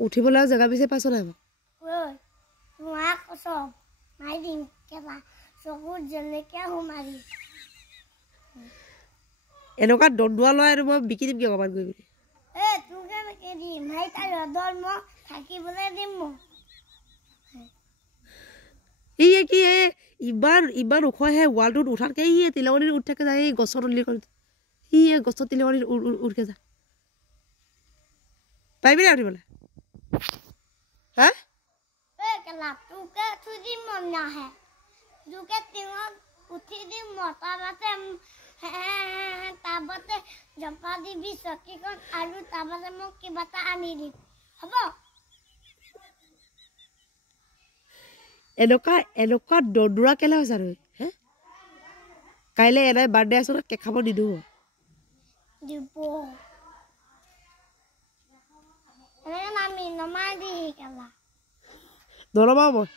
উঠিবলৈ জেগা বিচাৰি পাইছ নাই বাৰু ঐ তোমাক কচম মাৰি দিম কেলা চকুত জলকীয়া সোমাৰি এনেকুৱা দন্দুৱা লয় মই বিকি দিম কি অকণমান গৈ বুলি তোকে বিকি দিম ভাই তাৰ ৰ'দত মই থাকিবলৈ দিম মই কি ইমান ওখ হে ৱালটোত উঠাতকে তিলঙনিত উঠি থাকে যায় এই গছৰ তলি গছৰ তিলঙনিত উঠকে যা পাৰিবি নাই উঠিবলৈ হা কেলা তোকে উঠি দিম মন নাহে তোকে টিঙত উঠি দিম তাৰপাতে জপা দিবি চকীখন আৰু তাৰপাতে মোক কিবা এটা আনি দিম হ'ব এনেকুৱা দন্দুৰা কেলে হৈছে আৰু হে কাইলৈ এনাই বাৰ্থডে আছে ন কেক খাব নিদিওঁ দিব এনেকৈ নামি নমাই দি কেলা নলমাও মই